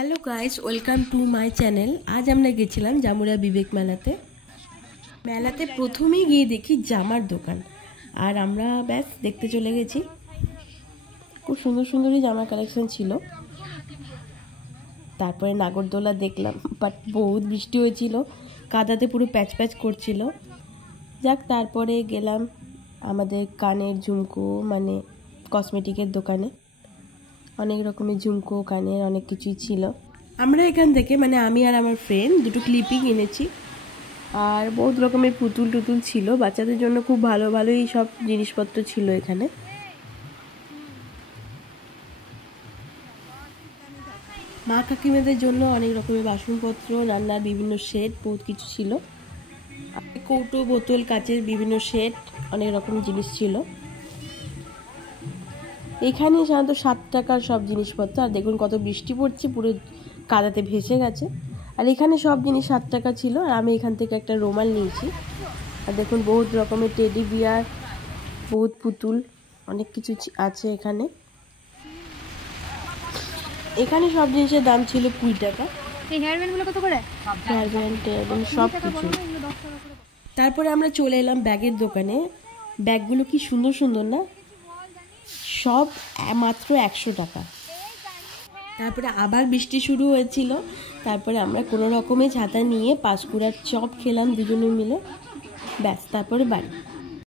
Hello guys, welcome to my channel. আজ আমরা গেছিলাম জামুরা বিবেক মেলাতে প্রথমেই গিয়ে দেখি জামার দোকান, আর আমরা ব্যাস দেখতে চলে গেছি। খুব সুন্দর সুন্দরই জামার কালেকশন ছিল। তারপরে নাগরদোলা দেখলাম, বাট বহুত বৃষ্টি হয়েছিল, কাদাতে পুরো প্যাচ প্যাচ করছিল। যাক, তারপরে গেলাম আমাদের কানের ঝুমকো মানে কসমেটিকের দোকানে। অনেক রকমের ঝুমকো, কানের অনেক কিছুই ছিল। আমরা এখান থেকে আমি আর আমার ফ্রেন্ড দুটো ক্লিপই কিনেছি, আর বহুত রকমের পুতুল টুতুল ছিল। বাচ্চাদের জন্য খুব ভালো ভালোই সব জিনিসপত্র ছিল এখানে। মা কাকিমাদের জন্য অনেক রকমের বাসনপত্র, রান্নার বিভিন্ন সেট, বহুত কিছু ছিল। কৌটো, বোতল, কাচের বিভিন্ন সেট, অনেক রকমের জিনিস ছিল। এখানে সাধারণত 7 টাকার সব জিনিসপত্র। আর দেখুন কত বৃষ্টি পড়ছে, পুরো কাদাতে ভেসে গেছে। আর এখানে সব জিনিস 7 টাকা ছিল। আর আমি এখান থেকে একটা রুমাল নিয়েছি। আর দেখুন বহুত রকমের টেডি বিয়ার, বহুত পুতুল, অনেক কিছু আছে এখানে। এখানে সব জিনিসের দাম ছিল 20 টাকা। হেয়ারব্যান্ডগুলো কত করে? হেয়ারব্যান্ড সব কিছু। তারপরে আমরা চলে এলাম ব্যাগের দোকানে। ব্যাগগুলো কি সুন্দর সুন্দর না, সব মাত্র 100 টাকা। তারপরে আবার বৃষ্টি শুরু হয়েছিল। তারপরে আমরা কোনো রকমে ছাতা নিয়ে পাঁশকুড়ার চপ খেলাম দুজনে মিলে। ব্যাস, তারপরে বাড়ি।